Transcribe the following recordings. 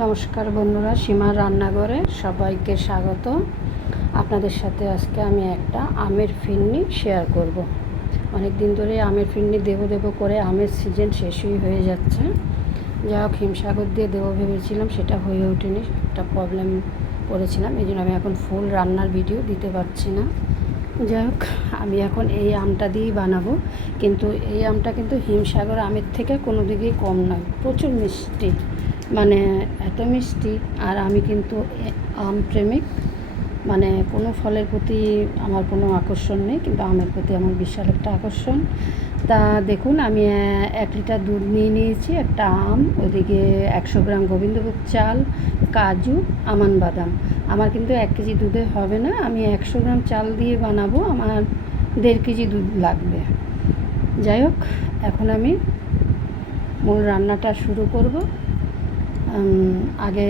নমস্কার বন্ধুরা, সীমার রান্নাঘরে সবাইকে স্বাগত। আপনাদের সাথে আজকে আমি একটা আমের ফিরনি শেয়ার করব। অনেক দিন ধরে আমের ফিরনি দেবো দেবো করে আমের সিজন শেষই হয়ে যাচ্ছে। যা হোক হিমসাগর দিয়ে দেবো ভেবেছিলাম, সেটা হয়ে ওঠেনি, একটা প্রবলেম পড়েছিলাম, এই জন্য আমি এখন ফুল রান্নার ভিডিও দিতে পারছি না। যাই হোক আমি এখন এই আমটা দিয়েই বানাবো, কিন্তু এই আমটা কিন্তু হিমসাগর আমের থেকে কোনো দিকেই কম নয়, প্রচুর মিষ্টি। মানে এত মিষ্টি আর আমি কিন্তু আম প্রেমিক। মানে কোনো ফলের প্রতি আমার কোনো আকর্ষণ নেই, কিন্তু আমের প্রতি আমার বিশাল একটা আকর্ষণ। তা দেখুন, আমি এক লিটার দুধ নিয়ে নিয়েছি, একটা আম, ওদিকে একশো গ্রাম গোবিন্দভোগ চাল, কাজু, আমান বাদাম। আমার কিন্তু এক কেজি দুধে হবে না, আমি একশো গ্রাম চাল দিয়ে বানাবো, আমার দেড় কেজি দুধ লাগবে। যাই হোক, এখন আমি মূল রান্নাটা শুরু করব। আগে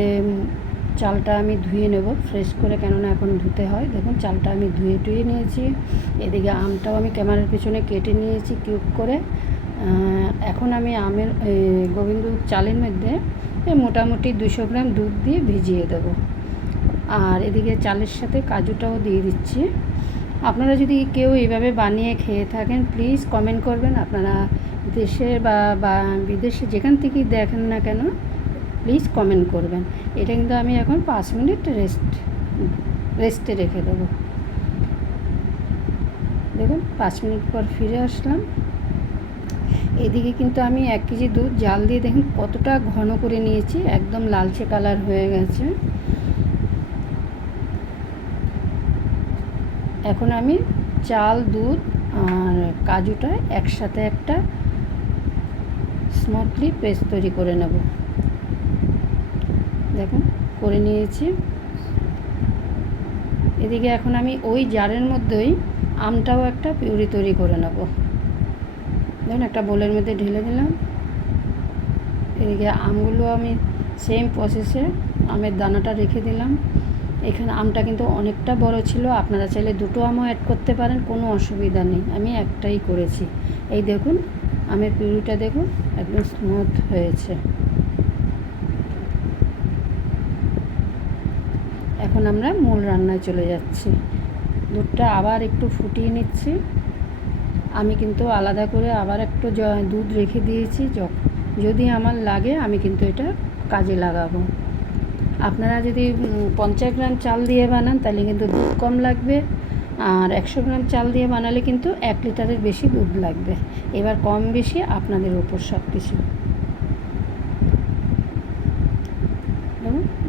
চালটা আমি ধুয়ে নেব, ফ্রেশ করে কেননা এখন ধুতে হয়। দেখুন, চালটা আমি ধুয়ে টুয়ে নিয়েছি। এদিকে আমটাও আমি ক্যামেরার পিছনে কেটে নিয়েছি কিউব করে। এখন আমি আমের গোবিন্দ চালের মধ্যে মোটামুটি দুশো গ্রাম দুধ দিয়ে ভিজিয়ে দেব। আর এদিকে চালের সাথে কাজুটাও দিয়ে দিচ্ছি। আপনারা যদি কেউ এইভাবে বানিয়ে খেয়ে থাকেন, প্লিজ কমেন্ট করবেন। আপনারা দেশে বা বা বিদেশে যেখান থেকেই দেখেন না কেন প্লিজ কমেন্ট করবেন। এটা কিন্তু আমি এখন পাঁচ মিনিট রেস্ট রেস্টে রেখে দেবো। দেখুন, পাঁচ মিনিট পর ফিরে আসলাম। এদিকে কিন্তু আমি এক কেজি দুধ, জাল দিয়ে দেখুন কতটা ঘন করে নিয়েছি, একদম লালচে কালার হয়ে গেছে। এখন আমি চাল, দুধ আর কাজুটা একসাথে একটা স্মুথলি পেস্ট তৈরি করে নেব। দেখুন, করে নিয়েছি। এদিকে এখন আমি ওই জারের মধ্যেই আমটাও একটা পিউরি তৈরি করে নেব। দেখুন, একটা বোলের মধ্যে ঢেলে দিলাম। এদিকে আমগুলো আমি সেম প্রসেসে আমের দানাটা রেখে দিলাম। এখানে আমটা কিন্তু অনেকটা বড় ছিল, আপনারা চাইলে দুটো আমও অ্যাড করতে পারেন, কোনো অসুবিধা নেই। আমি একটাই করেছি। এই দেখুন, আমের পিউরিটা দেখুন, একদম স্মুথ হয়েছে। এখন আমরা মূল রান্নায় চলে যাচ্ছি। দুধটা আবার একটু ফুটিয়ে নিচ্ছি। আমি কিন্তু আলাদা করে আবার একটু দুধ রেখে দিয়েছি। যদি আমার লাগে আমি কিন্তু এটা কাজে লাগাবো। আপনারা যদি পঞ্চাশ গ্রাম চাল দিয়ে বানান তাহলে কিন্তু দুধ কম লাগবে। আর একশো গ্রাম চাল দিয়ে বানালে কিন্তু এক লিটারের বেশি দুধ লাগবে। এবার কম বেশি আপনাদের ওপর সব কিছু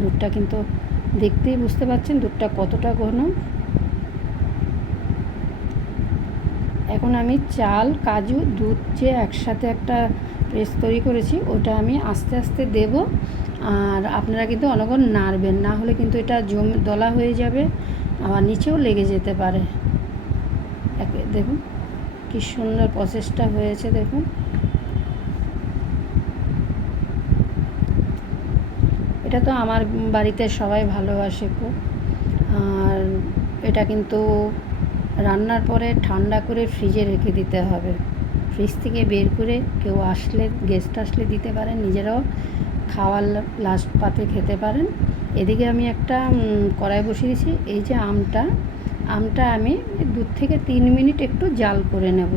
দুধটা কিন্তু দেখতেই বুঝতে পারছেন দুধটা কতটা ঘন। এখন আমি চাল, কাজু, দুধ যে একসাথে একটা পেস্ট তৈরি করেছি, ওটা আমি আস্তে আস্তে দেব। আর আপনারা কিন্তু অনগণ নাড়বেন, না হলে কিন্তু এটা জম, দলা হয়ে যাবে, আবার নিচেও লেগে যেতে পারে। দেখুন, কি সুন্দর প্রসেসটা হয়েছে, দেখুন। এটা তো আমার বাড়িতে সবাই ভালোবাসে খুব। আর এটা কিন্তু রান্নার পরে ঠান্ডা করে ফ্রিজে রেখে দিতে হবে। ফ্রিজ থেকে বের করে কেউ আসলে গেস্ট আসলে দিতে পারেন, নিজেরাও খাওয়ার লাস্ট পাতে খেতে পারেন। এদিকে আমি একটা কড়াই বসিয়ে দিয়েছি, এই যে আমটা আমটা আমি দু থেকে তিন মিনিট একটু জাল করে নেব।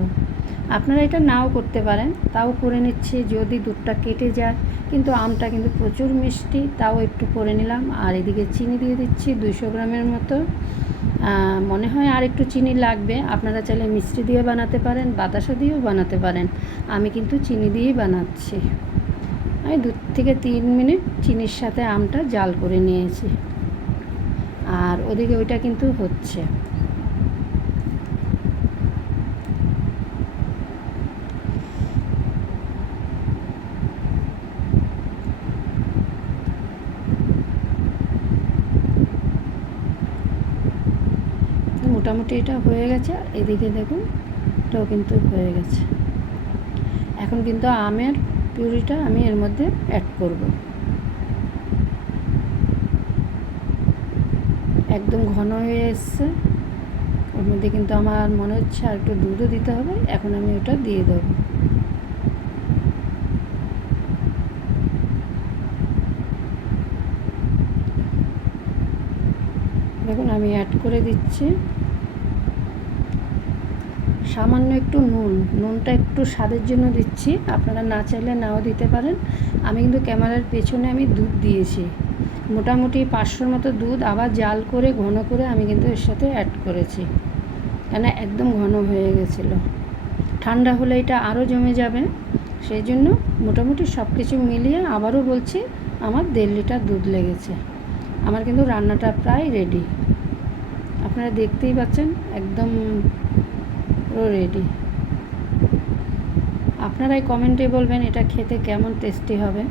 আপনারা এটা নাও করতে পারেন। তাও করে নিচ্ছি, যদি দুধটা কেটে যায়। কিন্তু আমটা কিন্তু প্রচুর মিষ্টি, তাও একটু করে নিলাম। আর এদিকে চিনি দিয়ে দিচ্ছি দুইশো গ্রামের মতো। মনে হয় আর একটু চিনি লাগবে। আপনারা চাইলে মিষ্টি দিয়ে বানাতে পারেন বাতাসা দিয়েও বানাতে পারেন। আমি কিন্তু চিনি দিয়েই বানাচ্ছি। আমি দু থেকে তিন মিনিট চিনির সাথে আমটা জাল করে নিয়েছি। আর ওদিকে ওইটা কিন্তু হচ্ছে। মোটামুটি এটা হয়ে গেছে। এদিকে দেখুন, এটাও কিন্তু হয়ে গেছে। এখন কিন্তু আমের পিউরিটা আমি এর মধ্যে অ্যাড করব। একদম ঘন হয়ে এসছে। ওর মধ্যে কিন্তু আমার মনে হচ্ছে আর একটু দুধও দিতে হবে। এখন আমি ওটা দিয়ে দেবো। দেখুন, আমি অ্যাড করে দিচ্ছি। সামান্য একটু নুন, নুনটা একটু স্বাদের জন্য দিচ্ছি। আপনারা না চাইলে নাও দিতে পারেন। আমি কিন্তু ক্যামেরার পেছনে আমি দুধ দিয়েছি। মোটামুটি পাঁচশোর মতো দুধ, আবার জাল করে, ঘন করে আমি কিন্তু এর সাথে অ্যাড করেছি। কেন একদম ঘন হয়ে গেছিল। ঠান্ডা হলে এটা আরও জমে যাবে। সেই জন্য মোটামুটি সব কিছু মিলিয়ে আবারও বলছি, আমার দেড় লিটার দুধ লেগেছে। আমার কিন্তু রান্নাটা প্রায় রেডি আপনারা দেখতেই পাচ্ছেন, একদম পুরো রেডি আপনারাই কমেন্টে বলবেন এটা খেতে কেমন টেস্টি হবে।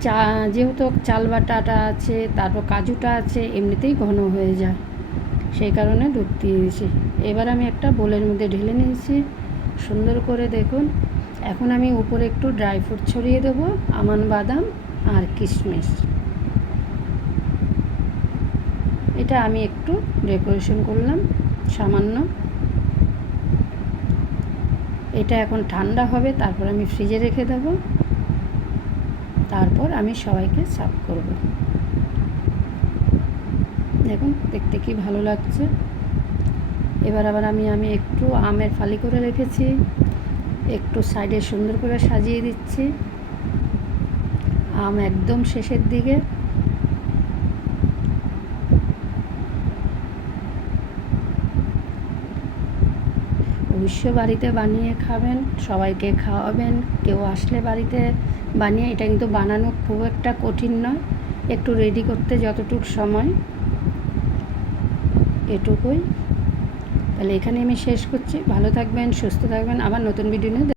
চা, যেহেতু চাল বাটাটা আছে, তারপর কাজুটা আছে, এমনিতেই ঘন হয়ে যায়। সেই কারণে দুধ দিয়েছি। এবার আমি একটা বোলের মধ্যে ঢেলে নিয়েছি। সুন্দর করে দেখুন। এখন আমি উপরে একটু ড্রাই ফ্রুট ছড়িয়ে দেবো, আমান বাদাম আর কিশমিশ। এটা আমি একটু ডেকোরেশন করলাম, সামান্য। এটা এখন ঠান্ডা হবে, তারপর আমি ফ্রিজে রেখে দেব। তারপর আমি সবাইকে সার্ভ করব। দেখুন, দেখতে কি ভালো লাগছে। এবার আবার আমি আমি একটু আমের ফালি করে রেখেছি, একটু সাইডে সুন্দর করে সাজিয়ে দিচ্ছি। আম একদম শেষের দিকে। অবশ্য বাড়িতে বানিয়ে খাবেন, সবাইকে খাওয়াবেন, কেউ আসলে বাড়িতে বানিয়ে, এটা কিন্তু বানানো খুব একটা কঠিন নয়। একটু রেডি করতে যতটুক সময়, এটুকুই। তাহলে এখানে আমি শেষ করছি। ভালো থাকবেন, সুস্থ থাকবেন। আবার নতুন ভিডিও নিয়ে